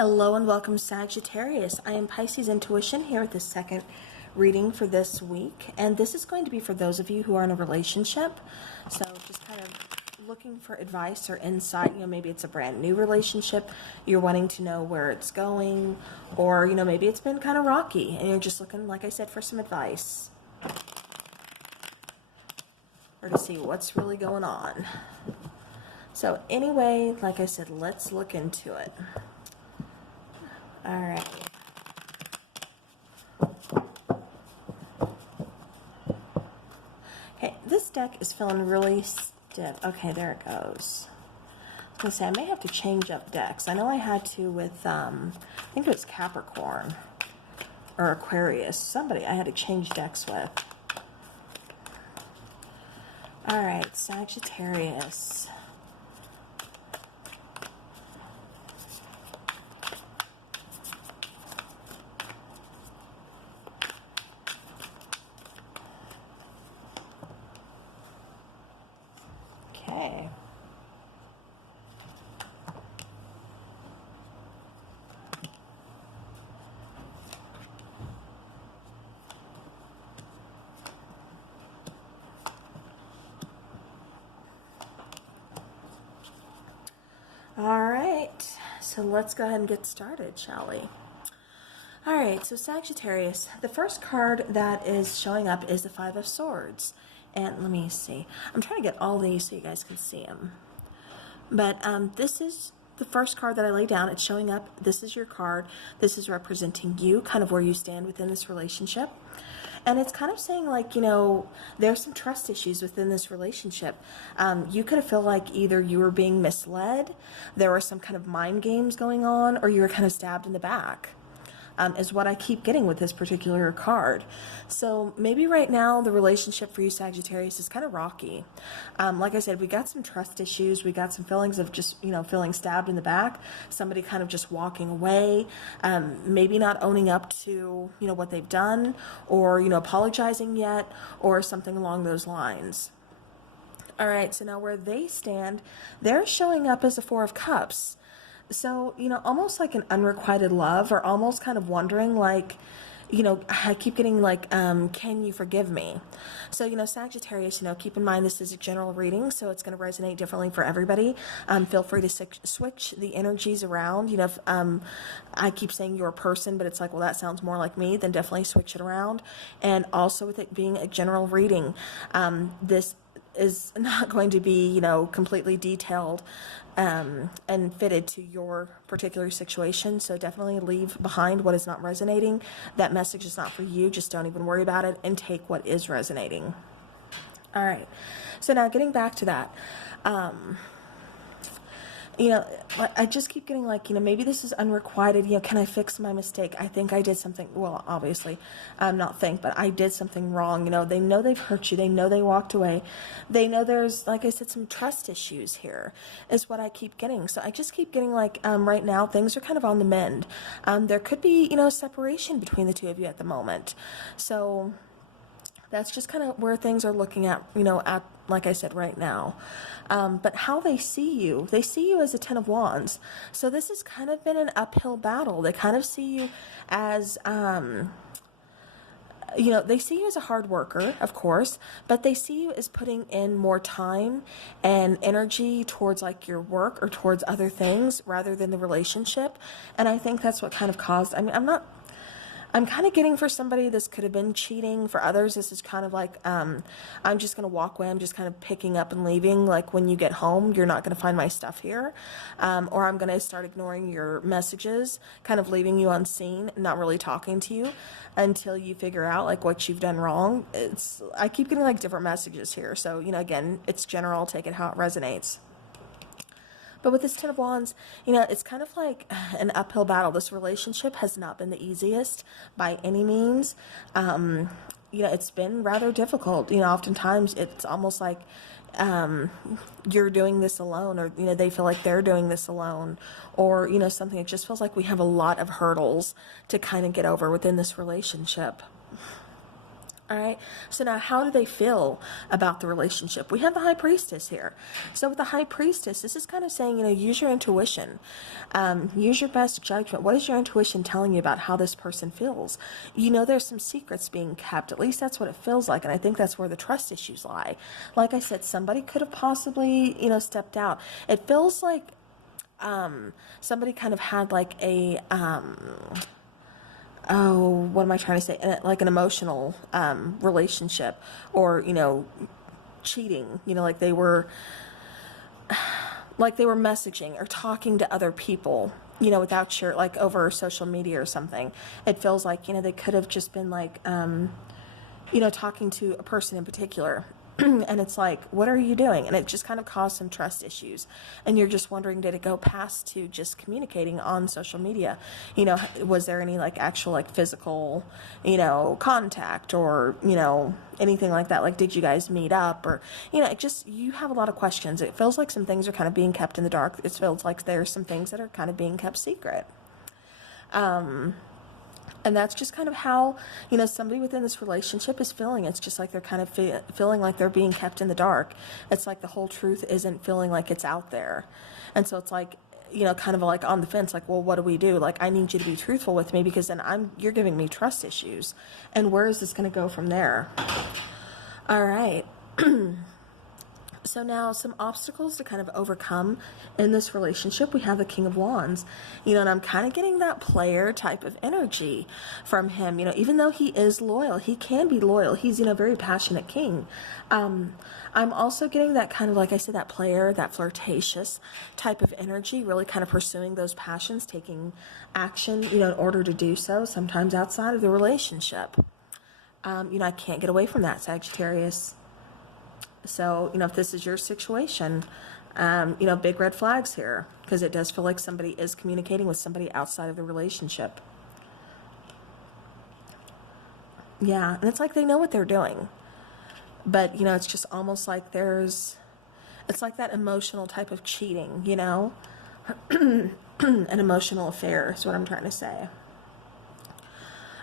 Hello and welcome, Sagittarius. I am Pisces Intuition here with the second reading for this week, and this is going to be for those of you who are in a relationship. So just kind of looking for advice or insight. Maybe it's a brand new relationship, you're wanting to know where it's going, or maybe it's been kind of rocky and you're just looking, like I said, for some advice or to see what's really going on. So anyway, like I said, let's look into it. All right. Okay, this deck is feeling really stiff. Okay, there it goes. I was going to say, I may have to change up decks. I know I had to with, I think it was Capricorn or Aquarius. Somebody I had to change decks with. All right, Sagittarius. Okay. All right, so let's go ahead and get started, shall we? All right, so Sagittarius, the first card that is showing up is the Five of Swords. And let me see. I'm trying to get all these so you guys can see them. But this is the first card that I lay down. It's showing up. This is your card. This is representing you, kind of where you stand within this relationship. And it's kind of saying, like, there's some trust issues within this relationship. You could feel like either you were being misled, there were some kind of mind games going on, or you were kind of stabbed in the back. Is what I keep getting with this particular card. So maybe right now the relationship for you, Sagittarius, is kind of rocky. Like I said, we got some trust issues. We got some feelings of just, feeling stabbed in the back. Somebody kind of just walking away. Maybe not owning up to, what they've done, or, apologizing yet, or something along those lines. All right, so now where they stand, they're showing up as a Four of Cups. So, almost like an unrequited love, or almost kind of wondering, like, I keep getting like, can you forgive me? So, Sagittarius, keep in mind this is a general reading, so it's going to resonate differently for everybody. Feel free to switch the energies around. If I keep saying you're a person, but it's like, well, that sounds more like me, then definitely switch it around. And also with it being a general reading, this is not going to be, completely detailed and fitted to your particular situation. So definitely leave behind what is not resonating. That message is not for you. Just don't even worry about it and take what is resonating. All right. So now getting back to that, I just keep getting like, maybe this is unrequited. Can I fix my mistake? I think I did something. Well, obviously, but I did something wrong. They know they've hurt you. They know they walked away. They know there's, like I said, some trust issues here is what I keep getting. So I just keep getting like, right now, things are kind of on the mend. There could be, a separation between the two of you at the moment. So that's just kind of where things are looking at, like I said, right now. But how they see you as a Ten of Wands. So this has kind of been an uphill battle. They kind of see you as, they see you as a hard worker, of course, but they see you as putting in more time and energy towards like your work or towards other things rather than the relationship. And I think that's what kind of caused, I'm kind of getting for somebody this could have been cheating. For others, this is kind of like, I'm just going to walk away. I'm just kind of picking up and leaving. Like when you get home, you're not going to find my stuff here. Or I'm going to start ignoring your messages, kind of leaving you unseen, not really talking to you until you figure out like what you've done wrong. I keep getting like different messages here. So, again, it's general. Take it how it resonates. But with this Ten of Wands, it's kind of like an uphill battle. This relationship has not been the easiest by any means. It's been rather difficult. Oftentimes it's almost like you're doing this alone, or, they feel like they're doing this alone, or, something. It just feels like we have a lot of hurdles to kind of get over within this relationship. All right, so now how do they feel about the relationship? We have the High Priestess here. So with the High Priestess, this is kind of saying, use your intuition. Use your best judgment. What is your intuition telling you about how this person feels? There's some secrets being kept. At least that's what it feels like, and I think that's where the trust issues lie. Like I said, somebody could have possibly, stepped out. It feels like somebody kind of had like a... what am I trying to say? Like an emotional relationship, or cheating. Like they were messaging or talking to other people. Without your, like, over social media or something. It feels like they could have just been like talking to a person in particular. And it's like, what are you doing? And it just kind of caused some trust issues. And you're just wondering, did it go past to just communicating on social media? Was there any like actual like physical, contact, or, anything like that? Like, did you guys meet up? Or, you have a lot of questions. It feels like some things are kind of being kept in the dark. It feels like there's some things that are kind of being kept secret. And that's just kind of how, somebody within this relationship is feeling. It's just like they're kind of feeling like they're being kept in the dark. It's like the whole truth isn't feeling like it's out there. And so it's like, kind of like on the fence, like, well, what do we do? Like, I need you to be truthful with me, because then you're giving me trust issues. And where is this going to go from there? All right. So now some obstacles to kind of overcome in this relationship. We have the King of Wands, and I'm kind of getting that player type of energy from him. Even though he is loyal, he can be loyal. He's, very passionate king. I'm also getting that kind of, like I said, that player, that flirtatious type of energy, really kind of pursuing those passions, taking action, in order to do so, sometimes outside of the relationship. I can't get away from that, Sagittarius. So, if this is your situation, big red flags here, because it does feel like somebody is communicating with somebody outside of the relationship. Yeah, and it's like they know what they're doing. But, it's just almost like it's like that emotional type of cheating, an emotional affair is what I'm trying to say.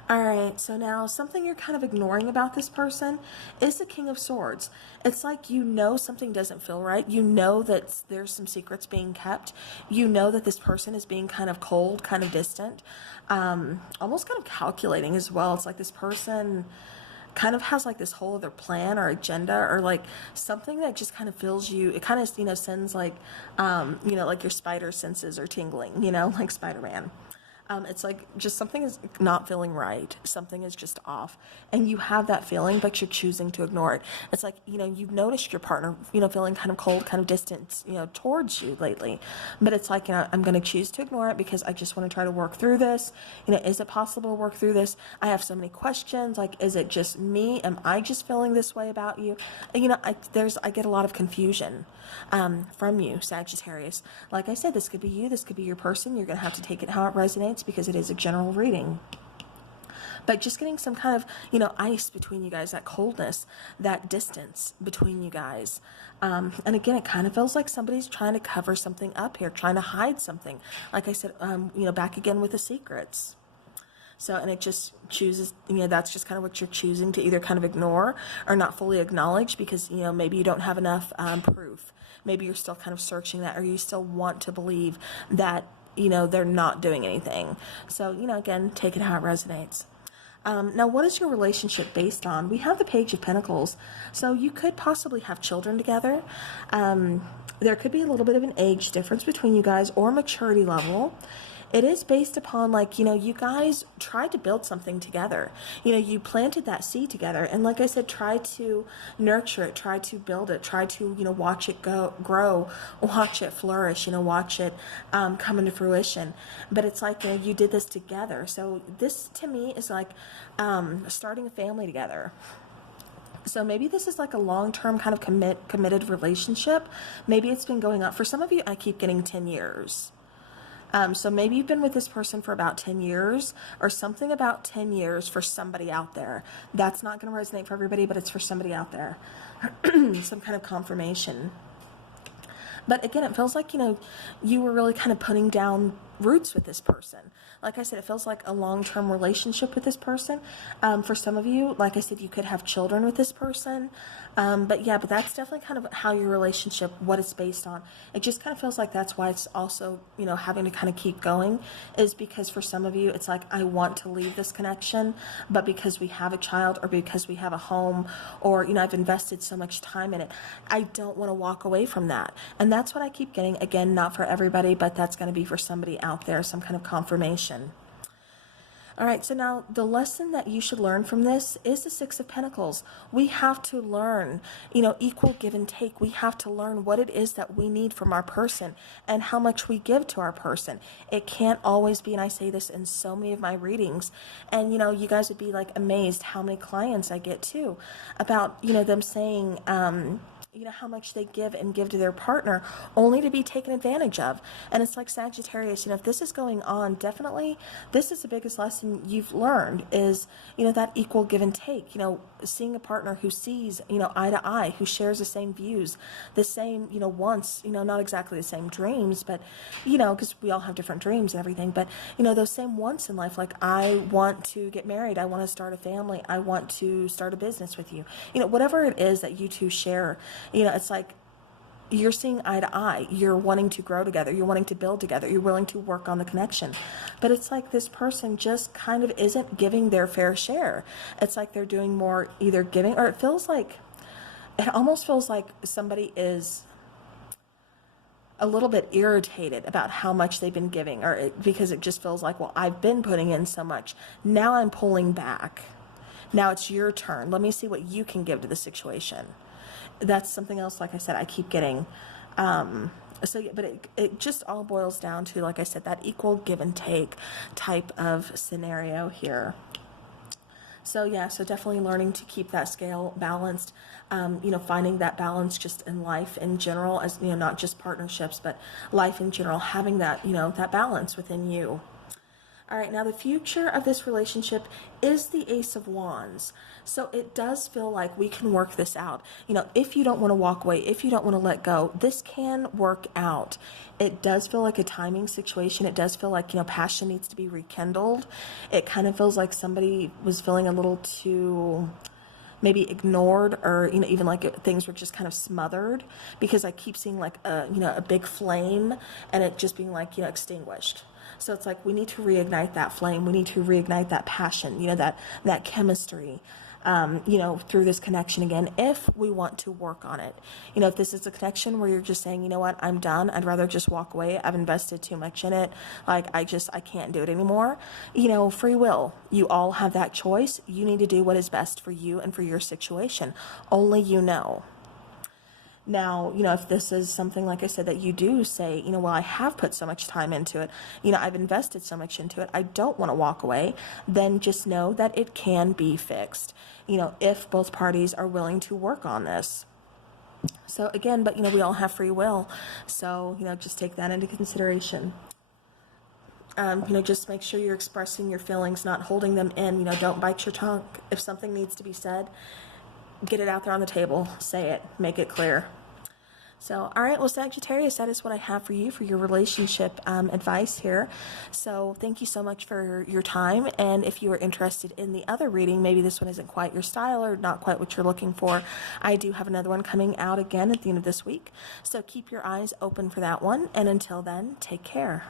All right, so now something you're kind of ignoring about this person is the King of Swords. It's like something doesn't feel right. That there's some secrets being kept. That this person is being kind of cold, kind of distant, almost kind of calculating as well. It's like this person kind of has like this whole other plan or agenda, or like something that just kind of fills you. It kind of sends like, like your spider senses are tingling, like Spider-Man. It's like just something is not feeling right. Something is just off. And you have that feeling, but you're choosing to ignore it. It's like, you've noticed your partner, feeling kind of cold, kind of distant, towards you lately. But it's like, I'm going to choose to ignore it because I just want to try to work through this. Is it possible to work through this? I have so many questions. Like, is it just me? Am I just feeling this way about you? I get a lot of confusion from you, Sagittarius. Like I said, this could be you. This could be your person. You're going to have to take it how it resonates, because it is a general reading. But just getting some kind of, ice between you guys, that coldness, that distance between you guys. And again, it kind of feels like somebody's trying to cover something up here, trying to hide something. Like I said, back again with the secrets. So, and it just chooses, that's just kind of what you're choosing to either kind of ignore or not fully acknowledge, because, maybe you don't have enough proof. Maybe you're still kind of searching that, or you still want to believe that, they're not doing anything. So, again, take it how it resonates. Now, what is your relationship based on? We have the Page of Pentacles. So you could possibly have children together. There could be a little bit of an age difference between you guys, or maturity level. It is based upon, like, you guys tried to build something together. You planted that seed together. And like I said, try to nurture it, try to build it, try to, watch it grow, watch it flourish, watch it come into fruition. But it's like, you did this together. So this to me is like starting a family together. So maybe this is like a long-term kind of committed relationship. Maybe it's been going on. For some of you, I keep getting 10 years. So maybe you've been with this person for about 10 years, or something about 10 years for somebody out there. That's not going to resonate for everybody, but it's for somebody out there. Some kind of confirmation. But again, it feels like, you were really kind of putting down roots with this person. Like I said, it feels like a long-term relationship with this person. For some of you, like I said, you could have children with this person. But that's definitely kind of how your relationship, what it's based on. It just kind of feels like that's why it's also, having to kind of keep going, is because for some of you, it's like, I want to leave this connection, but because we have a child or because we have a home or, I've invested so much time in it, I don't want to walk away from that. And that's what I keep getting. Again, not for everybody, but that's going to be for somebody out there, some kind of confirmation. All right, so now the lesson that you should learn from this is the Six of Pentacles. We have to learn, equal give and take. We have to learn what it is that we need from our person and how much we give to our person. It can't always be, and I say this in so many of my readings, and you guys would be like amazed how many clients I get too about, them saying, how much they give and give to their partner only to be taken advantage of. And it's like Sagittarius, if this is going on, definitely this is the biggest lesson you've learned is, that equal give and take, seeing a partner who sees, eye to eye, who shares the same views, the same, wants, not exactly the same dreams, but, because we all have different dreams and everything, but, those same wants in life, like I want to get married, I want to start a family, I want to start a business with you, whatever it is that you two share. It's like you're seeing eye to eye. You're wanting to grow together. You're wanting to build together. You're willing to work on the connection. But it's like this person just kind of isn't giving their fair share. It's like they're doing more either giving, or it almost feels like somebody is a little bit irritated about how much they've been giving, because it just feels like, well, I've been putting in so much. Now I'm pulling back. Now it's your turn. Let me see what you can give to the situation. That's something else, like I said, I keep getting. But it just all boils down to, like I said, that equal give and take type of scenario here. So definitely learning to keep that scale balanced, finding that balance just in life in general, as, not just partnerships, but life in general, having that, that balance within you. All right, now the future of this relationship is the Ace of Wands. So it does feel like we can work this out. If you don't want to walk away, if you don't want to let go, this can work out. It does feel like a timing situation. It does feel like, passion needs to be rekindled. It kind of feels like somebody was feeling a little too maybe ignored, or even like things were just kind of smothered, because I keep seeing like a big flame and it just being like extinguished. So it's like we need to reignite that flame. We need to reignite that passion, that chemistry, through this connection again, if we want to work on it. If this is a connection where you're just saying, you know what, I'm done, I'd rather just walk away, I've invested too much in it, like I can't do it anymore, free will. You all have that choice. You need to do what is best for you and for your situation. Only you know. Now, if this is something, like I said, that you do say, well, I have put so much time into it, I've invested so much into it, I don't want to walk away, then just know that it can be fixed, if both parties are willing to work on this. So again, but, we all have free will. So, just take that into consideration. Just make sure you're expressing your feelings, not holding them in. Don't bite your tongue. If something needs to be said, get it out there on the table, say it, make it clear. So, all right, well, Sagittarius, that is what I have for you for your relationship advice here. So thank you so much for your time. And if you are interested in the other reading, maybe this one isn't quite your style or not quite what you're looking for, I do have another one coming out again at the end of this week. So keep your eyes open for that one. And until then, take care.